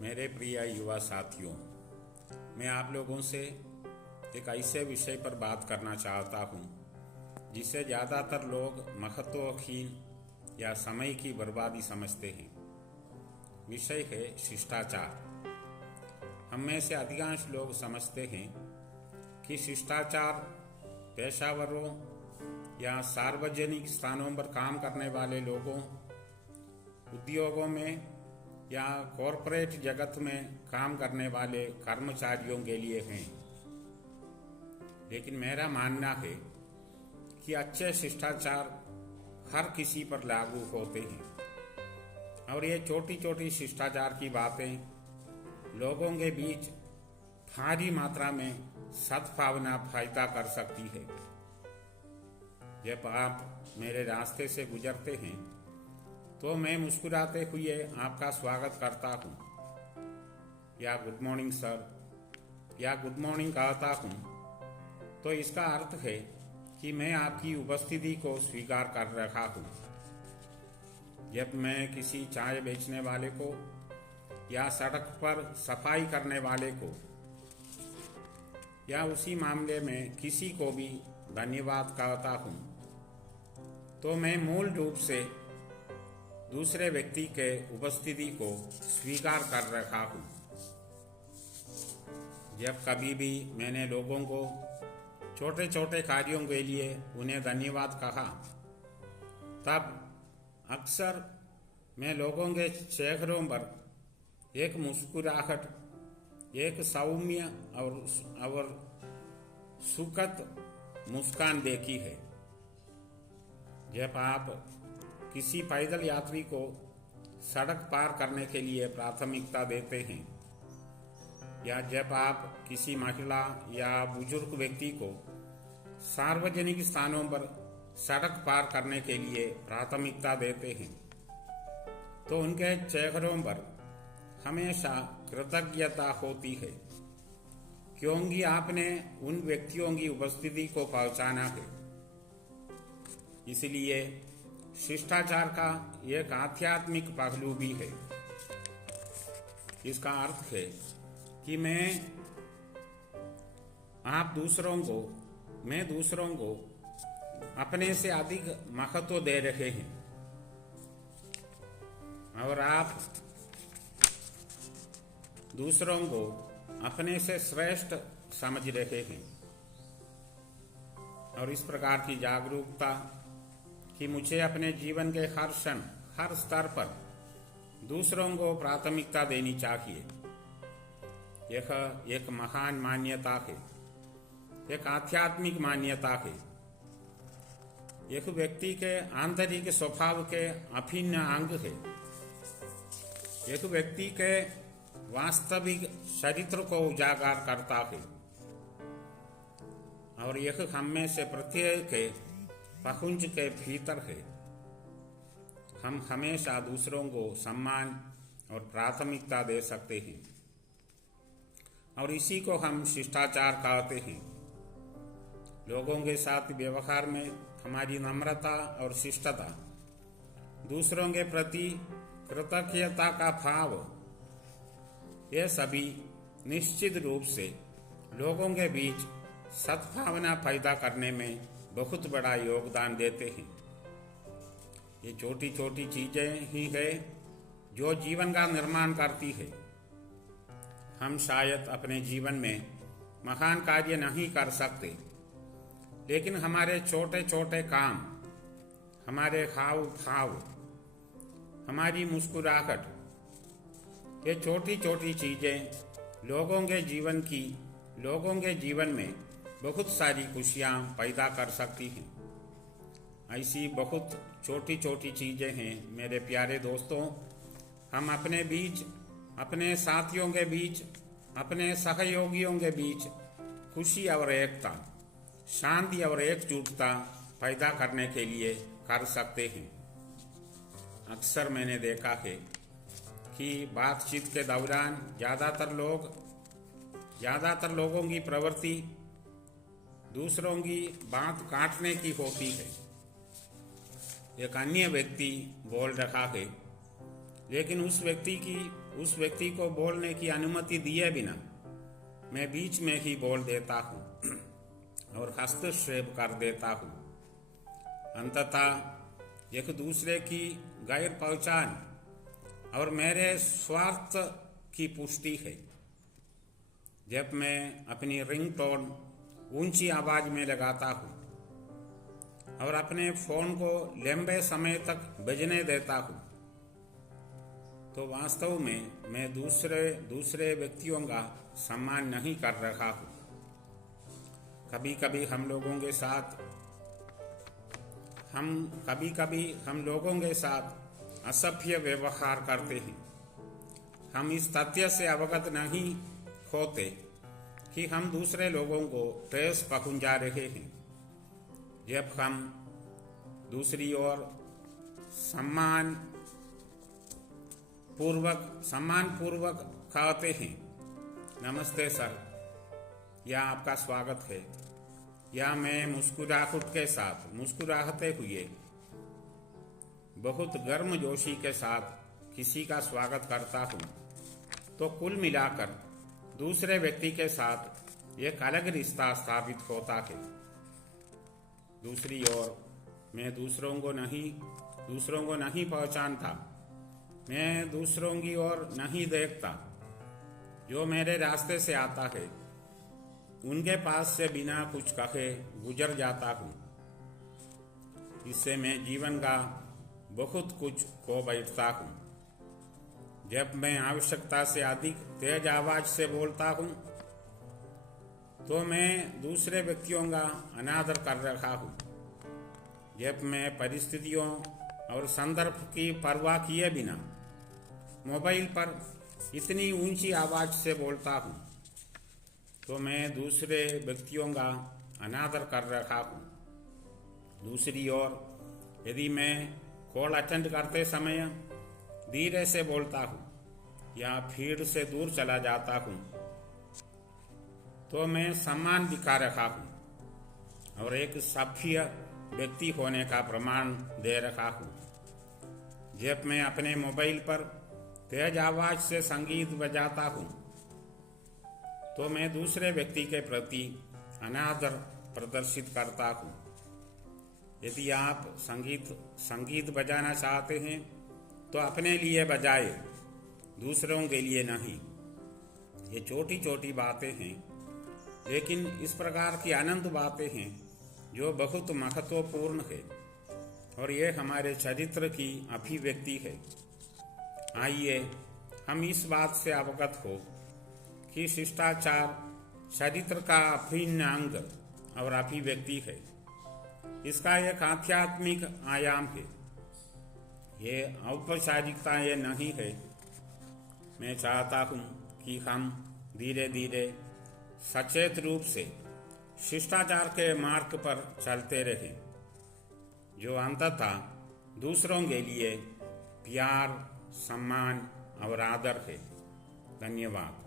मेरे प्रिय युवा साथियों, मैं आप लोगों से एक ऐसे विषय पर बात करना चाहता हूँ जिसे ज़्यादातर लोग महत्वहीन या समय की बर्बादी समझते हैं। विषय है शिष्टाचार। हम में से अधिकांश लोग समझते हैं कि शिष्टाचार पेशावरों या सार्वजनिक स्थानों पर काम करने वाले लोगों, उद्योगों में या कॉरपोरेट जगत में काम करने वाले कर्मचारियों के लिए हैं। लेकिन मेरा मानना है कि अच्छे शिष्टाचार हर किसी पर लागू होते हैं और ये छोटी छोटी शिष्टाचार की बातें लोगों के बीच भारी मात्रा में सद्भावना पैदा कर सकती है। जब आप मेरे रास्ते से गुजरते हैं तो मैं मुस्कुराते हुए आपका स्वागत करता हूँ या गुड मॉर्निंग सर या गुड मॉर्निंग कहता हूँ, तो इसका अर्थ है कि मैं आपकी उपस्थिति को स्वीकार कर रहा हूँ। जब मैं किसी चाय बेचने वाले को या सड़क पर सफाई करने वाले को या उसी मामले में किसी को भी धन्यवाद कहता हूँ, तो मैं मूल रूप से दूसरे व्यक्ति के उपस्थिति को स्वीकार कर रहा हूँ। जब कभी भी मैंने लोगों को छोटे छोटे कार्यों के लिए उन्हें धन्यवाद कहा, तब अक्सर मैं लोगों के चेहरों पर एक मुस्कुराहट, एक सौम्य और सुखद मुस्कान देखी है। जब आप किसी पैदल यात्री को सड़क पार करने के लिए प्राथमिकता देते हैं या जब आप किसी महिला या बुजुर्ग व्यक्ति को सार्वजनिक स्थानों पर सड़क पार करने के लिए प्राथमिकता देते हैं, तो उनके चेहरों पर हमेशा कृतज्ञता होती है, क्योंकि आपने उन व्यक्तियों की उपस्थिति को पहचाना है। इसलिए शिष्टाचार का एक आध्यात्मिक पहलू भी है। इसका अर्थ है कि मैं दूसरों को अपने से अधिक महत्व दे रहे हैं और आप दूसरों को अपने से श्रेष्ठ समझ रहे हैं। और इस प्रकार की जागरूकता कि मुझे अपने जीवन के हर क्षण, हर स्तर पर दूसरों को प्राथमिकता देनी चाहिए, यह एक महान मान्यता है, एक आध्यात्मिक मान्यता है। यह व्यक्ति के आंतरिक स्वभाव के अभिन्न अंग है। यह व्यक्ति के वास्तविक चरित्र को उजागर करता है और यह हम में से प्रत्येक के पहुंच के भीतर है। हम हमेशा दूसरों को सम्मान और प्राथमिकता दे सकते हैं और इसी को हम शिष्टाचार कहते हैं। लोगों के साथ व्यवहार में हमारी नम्रता और शिष्टता, दूसरों के प्रति कृतज्ञता का भाव, ये सभी निश्चित रूप से लोगों के बीच सद्भावना पैदा करने में बहुत बड़ा योगदान देते हैं। ये छोटी छोटी चीजें ही है जो जीवन का निर्माण करती है। हम शायद अपने जीवन में महान कार्य नहीं कर सकते, लेकिन हमारे छोटे छोटे काम, हमारे हाव भाव, हमारी मुस्कुराहट, ये छोटी छोटी चीजें लोगों के जीवन में बहुत सारी खुशियाँ पैदा कर सकती हैं। ऐसी बहुत छोटी छोटी चीज़ें हैं मेरे प्यारे दोस्तों। हम अपने बीच, अपने साथियों के बीच, अपने सहयोगियों के बीच खुशी और एकता, शांति और एकजुटता पैदा करने के लिए कर सकते हैं। अक्सर मैंने देखा है कि बातचीत के दौरान ज़्यादातर लोगों की प्रवृत्ति दूसरों की बात काटने की होती है। एक अन्य व्यक्ति बोल रहा है, लेकिन उस व्यक्ति की उस व्यक्ति को बोलने की अनुमति दिए बिना मैं बीच में ही बोल देता हूँ और हस्तक्षेप कर देता हूँ। अंततः एक दूसरे की गैर पहचान और मेरे स्वार्थ की पुष्टि है। जब मैं अपनी रिंगटोन ऊंची आवाज में लगाता हूँ और अपने फोन को लंबे समय तक बजने देता हूँ, तो वास्तव में मैं दूसरे व्यक्तियों का सम्मान नहीं कर रहा हूँ। कभी कभी हम लोगों के साथ असभ्य व्यवहार करते हैं। हम इस तथ्य से अवगत नहीं होते कि हम दूसरे लोगों को ठेस पहुंचा रहे हैं। जब हम दूसरी ओर सम्मान पूर्वक कहते हैं, नमस्ते सर, या आपका स्वागत है, या मैं मुस्कुराहते हुए बहुत गर्मजोशी के साथ किसी का स्वागत करता हूँ, तो कुल मिलाकर दूसरे व्यक्ति के साथ एक अलग रिश्ता स्थापित होता है। दूसरी ओर मैं दूसरों को नहीं पहचानता, मैं दूसरों की ओर नहीं देखता। जो मेरे रास्ते से आता है उनके पास से बिना कुछ कहे गुजर जाता हूँ। इससे मैं जीवन का बहुत कुछ खो बैठता हूँ। जब मैं आवश्यकता से अधिक तेज आवाज से बोलता हूँ तो मैं दूसरे व्यक्तियों का अनादर कर रहा हूँ। जब मैं परिस्थितियों और संदर्भ की परवाह किए बिना मोबाइल पर इतनी ऊंची आवाज से बोलता हूँ तो मैं दूसरे व्यक्तियों का अनादर कर रहा हूँ। दूसरी ओर यदि मैं कॉल अटेंड करते समय धीरे से बोलता हूँ या भीड़ से दूर चला जाता हूँ तो मैं सम्मान दिखा रहा हूँ और एक सभ्य व्यक्ति होने का प्रमाण दे रहा हूँ। जब मैं अपने मोबाइल पर तेज आवाज से संगीत बजाता हूँ तो मैं दूसरे व्यक्ति के प्रति अनादर प्रदर्शित करता हूँ। यदि आप संगीत बजाना चाहते हैं तो अपने लिए बजाए, दूसरों के लिए नहीं। ये छोटी छोटी बातें हैं, लेकिन इस प्रकार की अनंत बातें हैं जो बहुत महत्वपूर्ण है और ये हमारे चरित्र की अभिव्यक्ति है। आइए हम इस बात से अवगत हो कि शिष्टाचार चरित्र का अभिन्न अंग और अभिव्यक्ति है। इसका एक आध्यात्मिक आयाम है। ये औपचारिकता ये नहीं है। मैं चाहता हूँ कि हम धीरे धीरे सचेत रूप से शिष्टाचार के मार्ग पर चलते रहें, जो अंततः दूसरों के लिए प्यार, सम्मान और आदर है। धन्यवाद।